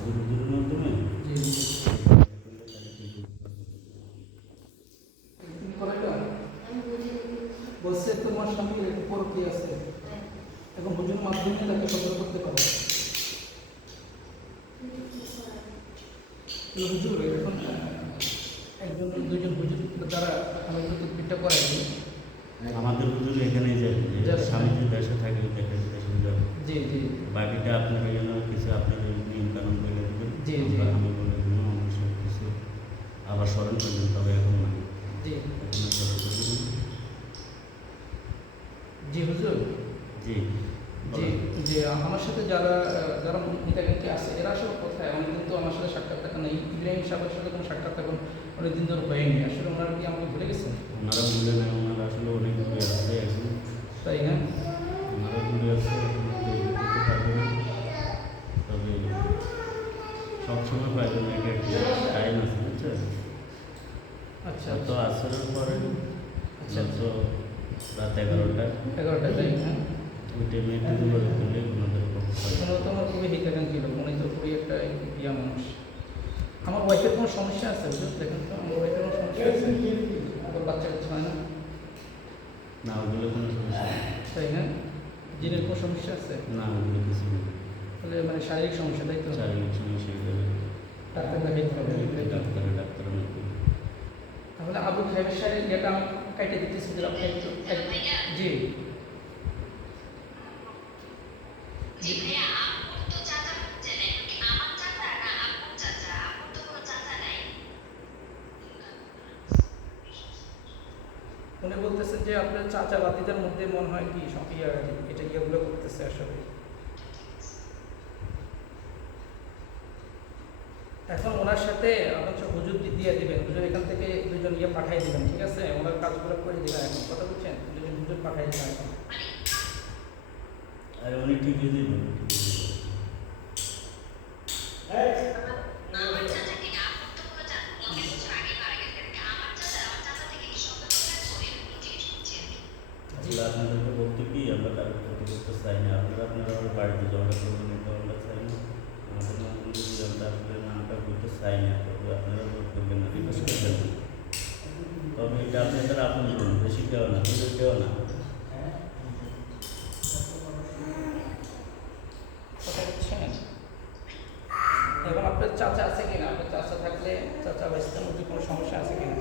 হুজুরের মাধ্যমে জি জি তুমি করাইলা বলছে তোমার স্বামীর একটু পরকী আছে এবং হুজুর মাধ্যমে তাকে সতর্ক করতে পারো। হুজুর এখন একজন দুজন হুজুর দ্বারা আমাদের তদবিরটা করাই দিই। আমাদের হুজুর এখানেই যায় যে যাবে। স্বামী যে দেশে থাকে দেশে দেশে যাবে। জি জি বাকিটা আপনার জন্য কিছু আপনার নিয়ম কানুন বলে দেবেন। জি, জি। আমি বলে দেবো আমার সব কিছু আবার স্মরণ করবেন, তবে এখন না, জি এখন স্মরণ করবেন। জি হুজুর জি জি বলেন। যে আমার সাথে যারা যারা মিতাকাঙ্ক্ষী আছে এরা আসলে কোথায় অনেকদিন তো আমার সাথে সাক্ষাৎ দেখা নেই। ইব্রাহিম সাহেবের সাথে কোনো সাক্ষাৎ এখন অনেকদিন ধরে হয়নি। আসলে ওনারা কি আমাকে ভুলে গেছেন? ওনারা ভুলে নেয়, ওনারা আসলে অনেক দূরে আছে এখন। তাই না? ওনারা দূরে আছে, এখন যোগাযোগ করতে পারবে না। তবে সবসময় পাইবেন না, একটা টাইম আছে বুঝছেন। আচ্ছা হয়তো আসরের পরে আচ্ছা তো রাত 11টায় 11টায় তাই হ্যাঁ। ওই টাইমে একটু যোগাযোগ করলে ওনাদের পক্ষে হয়। ওনারা তো আমার খুবই হিতাকাঙ্ক্ষী লোক, উনি তো খুবই একটা ইয়া মানুষ। আমার ওয়াইফের কোনো সমস্যা আছে হুজুর? দেখেন তো আমার ওয়াইফের কোনো সমস্যা আছে? ওর বাচ্চা কাচ্চা হয় না? না ওগুলো কোনো সমস্যা নেই। তাই না? জিনের কোনো সমস্যা আছে? না ওগুলো কিছু নেই। তাহলে মানে শারীরিক সমস্যা তাই তো? শারীরিক সমস্যা হিসেবে ডাক্তার দেখাইতে হবে তাই তো? ডাক্তার অনেক তাহলে আবু খাইবের সাহেবের ইয়েটা আমি কাটে দিতেছি যে আপনি একটু জি জি উনি বলতেছেন যে আপনার চাচা বাতিদের মধ্যে মনে হয় কি এটা ইয়েগুলো করতেছে আসলে। এখন ওনার সাথে আপনার হুজুর দিয়ে দিবেন, হুজুর এখান থেকে দুজন ইয়ে পাঠিয়ে দিবেন, ঠিক আছে? ওনার কাজগুলো করে দিবেন, এখন কথা বলছেন, দুজন হুজুর পাঠিয়ে দিবেন এখন। আর উনি ঠিকই দিবেন, আসলে আপনাদেরকে বলতে কি আমরা কারোর ক্ষতি করতে চাই না। আপনারা আপনারা বাড়িতে ঝগড়া করবেন, এটা আমরা চাই না। আমাদের মাধ্যমে যদি আমরা আসলে নামটা বলতে চাই না, তবে আপনারা ভোট করবেন না, রিকোয়েস্ট করবেন না। তবে এটা আপনাদের আপন করুন, বেশি কেউ না, কিন্তু কেউ না। কথা বলছেন এখন আপনার চাচা আছে কিনা? আপনার চাচা থাকলে চাচা বাচ্চার মধ্যে কোনো সমস্যা আছে কিনা?